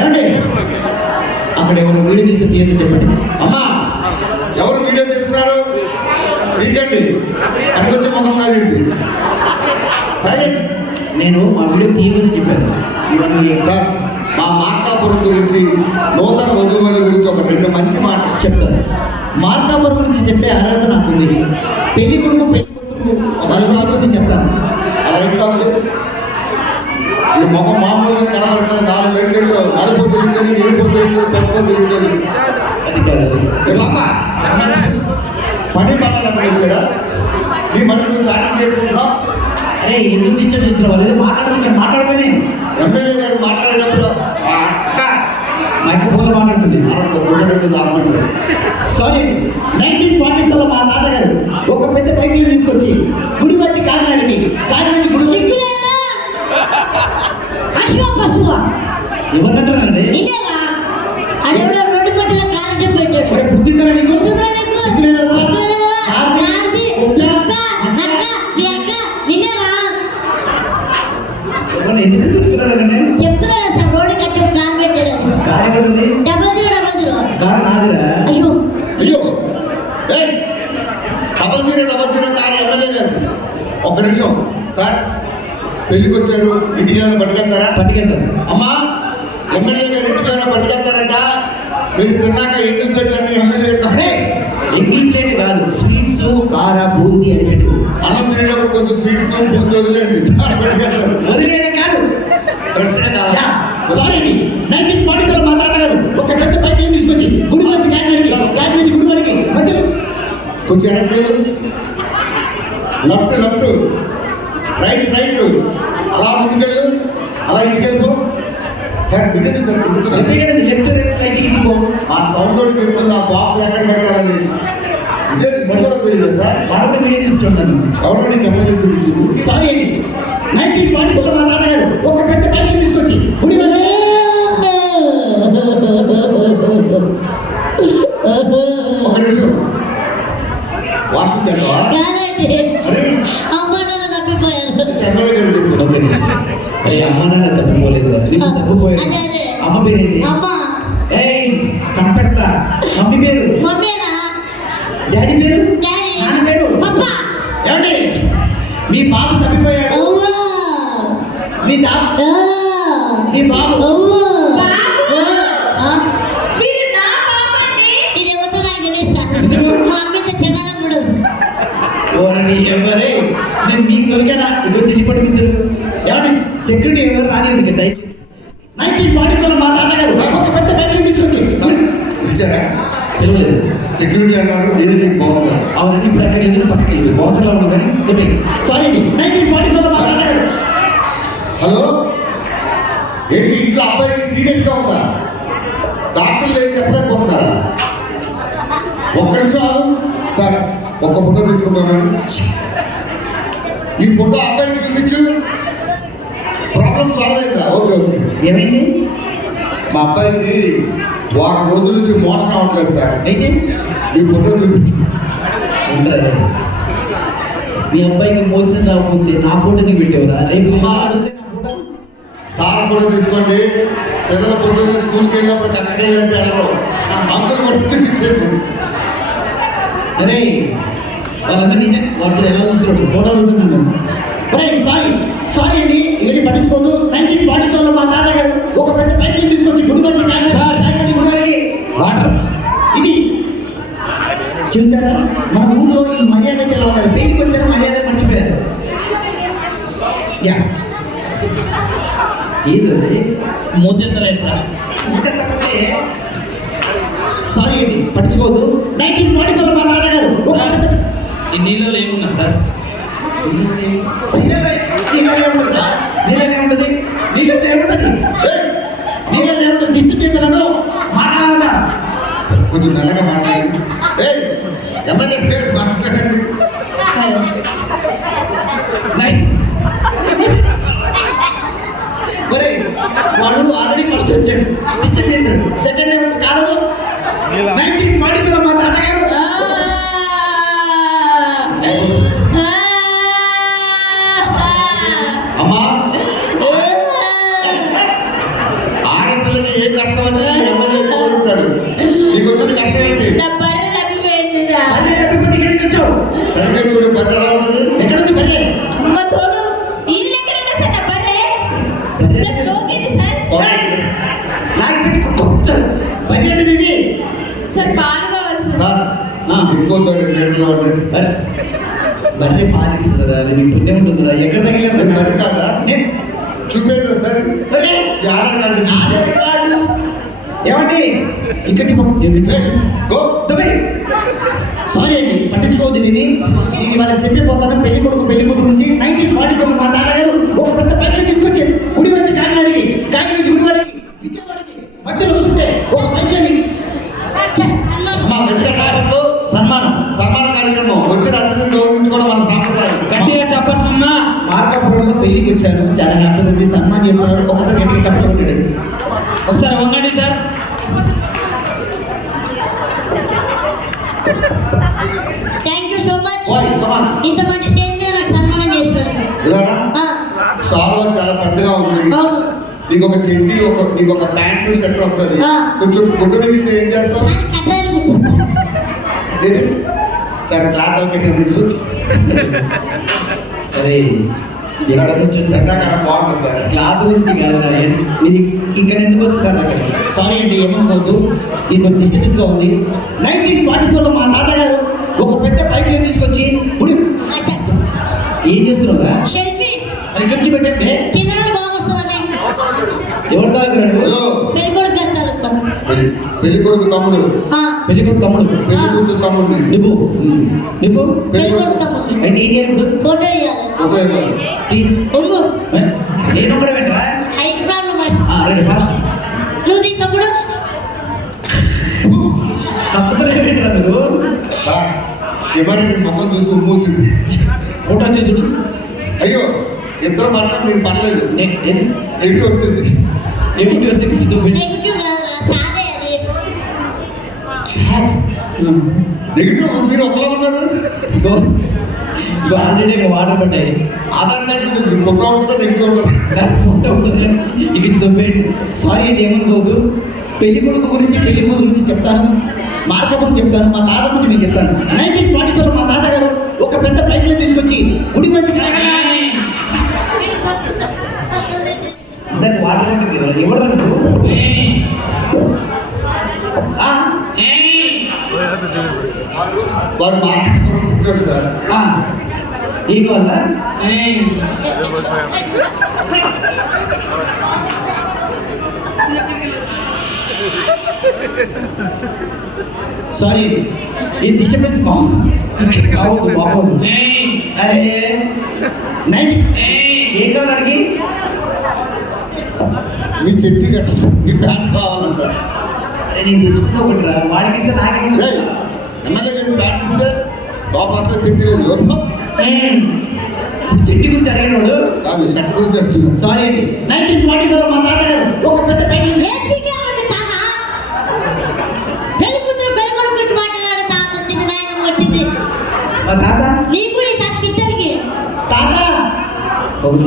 ఏమండి? అక్కడ ఎవరు వీడియో తీసి తీయద్దు చెప్పండి. అమ్మా ఎవరు వీడియో తీస్తున్నారు? మీకండి. అడిగొచ్చే ముఖం కాదు సైలెన్స్ నేను మా వీడియో తీయమని చెప్పాను. సార్ మా మార్కాపురం గురించి నూతన వధువుల గురించి ఒక రెండు మంచి మాట చెప్తాను. మార్కాపురం గురించి చెప్పే అర్హత నాకుంది. పెళ్ళి కొడుకు పెళ్ళి కొడుకు ఒక చెప్తాను. ఆ లైట్ ఈ ముఖం మామూలుగా కనబడట్లేదు నాలుగు లైట్లు నలుపు తిరుగుతుంది ఎరుపు తిరుగుతుంది పసుపు తిరుగుతుంది. అది కాదు పని పట్టాలి అక్కడ వచ్చాడా? నీ మటుకు నువ్వు చాటింగ్ చేసుకుంటున్నావు? అరే ఎందుకు డిస్టర్బ్ చేస్తున్నావు? మాట్లాడమని మాట్లాడగానే. ఎమ్మెల్యే గారు మాట్లాడేటప్పుడు ఆ అక్క మాట్లాడుతుంది. మనకు గుడ్డెట్టు దాపమంటారు సారీ నైన్టీన్ ఫార్టీస్లో మా తాతగారు ఒక పెద్ద బైక్ని తీసుకొచ్చి గుడి వచ్చి కాకినాడకి కాకినాడకి గుడి అశ్వ పశువ ఎవరినంటారండి నిన్నేరా అడవిలో రోడ్డు మధ్యలో కారణం పెట్టాడు. మరి బుద్ధి ఉందా నీకు? గుర్తుందా నీకు? ఎందుకు తిరుగుతున్నారండి చెప్తున్నా సార్ రోడ్డు కట్టి కారు పెట్టాడు. కారు ఎవరిది? Double zero double zero. Car నాదిరా. అయ్యో. అయ్యో. ఏయ్ double zero double zero car MLA గారు ఒక్క నిమిషం. సార్ పెళ్ళికి వచ్చారు ఇంటికి ఏమైనా పట్టుకెళ్తారా? పట్టుకెళ్తాం. అమ్మా ఎమ్మెల్యే గారు ఇంటికి ఏమైనా పట్టుకెళ్తారంట? మీరు తిన్నాక ఎంగిల్ ప్లేట్లన్నీ ఎమ్మెల్యే గారు ఎంగిల్ ప్లేట్ కాదు స్వీట్స్ కార బూందీ అని పెట్టు. అన్నం తినేటప్పుడు కొంచెం స్వీట్స్ బూంది వదిలేండి సార్ పట్టుకెళ్తారు. వదిలేదే కాదు. ఫ్రెష్గా కావాలి. సారీ అండి. నైన్టీన్ ఫార్టీస్లో మా తాతగారు ఒక పెద్ద బైక్ని తీసుకొచ్చి గుడి వచ్చి కాకినాడకి కాకినాడకి గుడి వాడికి మధ్యలో. కొంచెం వెనక్కి లెఫ్ట్ లెఫ్ట్. Right right. చెప్పే కదండి లెఫ్ట్ రైట్ లైట్ దిగో ఆ సౌండ్ తోటి చెప్తున్నా బాక్స్ ఎక్కడ పెట్టాలని? ఇదే మీకు కూడా తెలియదు సార్ మరొకటి వీడియో నీకు ఎమ్మెల్యే ఇచ్చింది సారీ అండి. నైన్టీన్ ఫార్టీస్లో మా తాతగారు ఒక పెద్ద బైక్ని తీసుకొచ్చి గుడి ఒక నిమిషం. కాదండి. అరే. అమ్మ నాన్న తప్పిపోయారు. ఇది ఎమ్మెల్యే గారు అమ్మ నాన్న అదే, అదే. అమ్మ పేరేంటి? చంపేస్తా మమ్మీ పేరు? డాడీ పేరు? నాన్న పేరు? ఏమండి? మీ బాబు తప్పిపోయాడు. మీ దా ఆ. మీ బాబు. ఎవరే? నేను మీకు దొరికానా ఇదో ఏమండి సెక్యూరిటీ ఎవరు రానిది దయచేసి నైన్టీన్ ఫార్టీ సెవెన్ మా తాతగారు ఒక పెద్ద బైక్ తీసుకొచ్చి. తెలియలేదు సెక్యూరిటీ అన్నారు నేను నీకు బాగుంది అవునండి ఇప్పుడు ఎక్కడ లేదు పక్కకి వెళ్ళి బౌన్సర్లో ఉన్నాం కానీ చెప్పండి సారీ అండి నైన్టీన్ ఫార్టీ సెవెన్ మా తాతగారు. హలో? ఏంటి ఇంట్లో అబ్బాయికి సీరియస్గా ఉందా? డాక్టర్లు ఏం చెప్పలేకపోతున్నారా. ఒక్క నిమిషం. సార్ ఒక్క ఫోటో తీసుకుంటాను. ఈ ఫోటో అబ్బాయికి చూపించు. ప్రాబ్లం సాల్వ్ అయిందా? Okay okay. ఏమైంది? మా అబ్బాయికి వారం రోజుల నుంచి మోషన్ అవ్వట్లేదు సార్. అయితే? ఈ ఫోటో చూపించు. ఉండదు మీ అబ్బాయికి మోసం రాకపోతే నా ఫోటోని పెట్టేవరా? రేపు ఫోటో. సార్ ఫోటో తీసుకోండి. పిల్లలు పొద్దున్నే స్కూల్కి వెళ్ళినప్పుడు కక్కకెళ్ళంటే వెళ్ళరు అంకుల్ కూడా చూపించేది. అరే వాళ్ళందరూ నిజం వాళ్ళు ఎలా చూస్తున్నారు ఫోటో అరే సారీ. సారీ అండి. ఇవన్నీ పట్టించుకోవద్దు. నైన్టీన్ ఫార్టీ సెవెన్లో మా తాతగారు ఒక పెద్ద పైకి తీసుకొచ్చి గుడిగంటి కాకి సార్. గుడిగడికి వాటర్. ఇది చూసారా మన ఊర్లో ఈ మర్యాద ఎలా ఉన్నారు పెళ్ళికి వచ్చారు మర్యాద మర్చిపోయారు. యా ఏంటది మూతెత్తలేదు సార్. తప్పితే సారీ అండి పట్టించుకోవద్దు. నైన్టీన్ ఫార్టీ సెవెన్ మా తాతగారు నీళ్ళలో ఏమున్నా సార్ నీళ్ళలో నీళ్ళలో ఏముంటుందా? నీళ్ళలో ఏముంటుంది? నీళ్ళలో ఏముంటుంది? ఏయ్! నీళ్ళలో ఏముంటుంది? డిస్టర్బ్ చేస్తున్నాను. మాట్లాడదా? సార్ కొంచెం మెల్లగా మాట్లాడండి. ఎమ్మెల్యే గారు మాట్లాడండి. ఒరేయ్, వాడు ఆల్రెడీ ఫస్ట్ వచ్చాడు. డిస్టర్బ్ చేశాడు. సెకండ్ కాదు. నైన్టీన్ ఫార్టీ సరిగ్గా చూడు పని ఎలా ఉన్నది? ఎక్కడుంది బర్రె? అమ్మ తోడు ఈ దగ్గర ఉందా సార్ బర్రె. సార్ దోకింది సార్? నాకు పెట్టి కుక్క బర్రె అంటే ఇది? సార్ పాలు కావాలి సార్. ఇంకో బర్రె? బర్రె పాలిస్తుందిరా అది మీ పుణ్యం ఉంటుందిరా. ఎక్కడ తగిలేదు బర్రె కాదా? నేను చూపేయండి సార్. బర్రె? ఆధార్ కార్డు ఇచ్చి. ఆధార్ కార్డు. ఏమండి? ఇక్కడికి గో. సారీ అండి పట్టించుకోవద్దు దీన్ని. నేను ఇవాళ చెప్పిపోతాను పెళ్ళి కొడుకు పెళ్ళి కూతురు నుంచి నైన్టీన్ ఫార్టీ సెవెన్ మా తాతగారు ఒక పెద్ద పైకి తీసుకొచ్చి గుడి వచ్చి కాకినాడికి కాకినాడి గుడివాడికి విజయవాడకి మధ్యలో వస్తుంటే ఒక పైకి మా వెంకట సార్లు సన్మానం. సన్మాన కార్యక్రమం. వచ్చిన అతిథిని గౌరవించుకోవడం మన సాంప్రదాయం. గట్టిగా చెప్పట్లమ్మా మార్కాపురంలో పెళ్ళికి వచ్చాను చాలా హ్యాపీగా ఉంది. సన్మానం చేస్తున్నారు. ఒకసారి గట్టిగా చెప్పలు కొట్టాడు ఒకసారి వంగండి సార్. ఇంత మంచి మీద నాకు సన్మానం షాల్వా చాలా పెద్దగా ఉంది. నీకు ఒక చెడ్డీ ఒక నీకు ఒక ప్యాంటు షర్ట్ వస్తుంది. కొంచెం గుడ్డ మిగిలితే ఏం చేస్తావు? సార్ క్లాత్ ఒకటి మిగులు సరే ఇలా కొంచెం చండాకారం బాగుంటుంది సార్. క్లాత్ గురించి కాదురా ఇది ఇక్కడ ఎందుకు వస్తున్నారు అక్కడికి? సారీ అండి ఏమనుకోవద్దు. ఇది కొంచెం డిస్టర్బెన్స్గా ఉంది. నైన్టీన్ ఫార్టీ సెవెన్లో మా తాతగారు ఒక పెద్ద పైకి తీసుకొచ్చి ఇప్పుడు ఏం చేస్తున్నావురా? సెల్ఫీ అది ఖర్చు పెట్టండి. కింద నుండి బాగా వస్తుందని ఎవరి తాలూకు రండి పెళ్ళి కొడుకు పెళ్ళి తమ్ముడు. పెళ్ళి కొడుకు తమ్ముడు. పెళ్ళి కూతురు తమ్ముడిని. నువ్వు నువ్వు పెళ్ళి కొడుకు. తమ్ముడు అయితే ఏం చేయాలి? ఫోటో ఇవ్వాలి. ఒంగు? నేను ఒకటే వెంటరా హైట్ ప్రాబ్లం మరి. Ready fast. నువ్వు తీ తమ్ముడు. తక్కువ మీరు? ముఖం చూసి ఉమ్మూసింది. ఫోటో వచ్చి చూడు. అయ్యో ఇద్దరు మాత్రం నేను పర్లేదు నే- ఏది? ఇంటికి వచ్చింది. నెగిటివ్ వస్తే. నెగిటివ్ నెగిటివ్ మీరు ఒకలా ఉన్నారు. ఆల్రెడీ ఇక్కడ వాటర్ పడ్డాయి. ఆధార్ కార్డు మీ ఫోటో ఉంటుందా నెగిటివ్ ఉంటుందా. ఫోటో ఉంటుంది ఇది దొబ్బేయండి సారీ అండి ఏమనుకోవద్దు పెళ్ళి కొడుకు గురించి పెళ్ళి కూతురు గురించి చెప్తాను. మార్కపురం చెప్తాను మా తాత గురించి మీకు చెప్తాను. నైన్టీన్ ఫార్టీ సెవెన్ మా తాతగారు అందరికి వాటర్ అంటే ఎవరు నువ్వు ఆ? వాడు మార్కెట్ వచ్చాడు సార్ ఆ. ఏం వల్ల సారీ అండి ఈ డిస్టర్బెన్స్ బాగుంది బాగుంది బాగుంది అరే నైట్ ఏం కావాలి అడిగి మీ చెట్టు మీ ప్యాంట్ కావాలంట. అరే నేను తెచ్చుకుందా ఒకటి రా. వాడికి ఇస్తే నాకేం రేయ్, ఎమ్మెల్యే గారికి ప్యాంట్ ఇస్తే లోపల చెట్టు లేదు. లోపల? చెట్టు గురించి అడిగినోడు? కాదు షర్ట్ గురించి అడుగుతున్నాను సారీ అండి. నైన్టీన్ ఫార్టీ సెవెన్ మా తాతగారు ఒక పెద్ద తాత. మా నీకు ఇద్దరికి. ఒకటి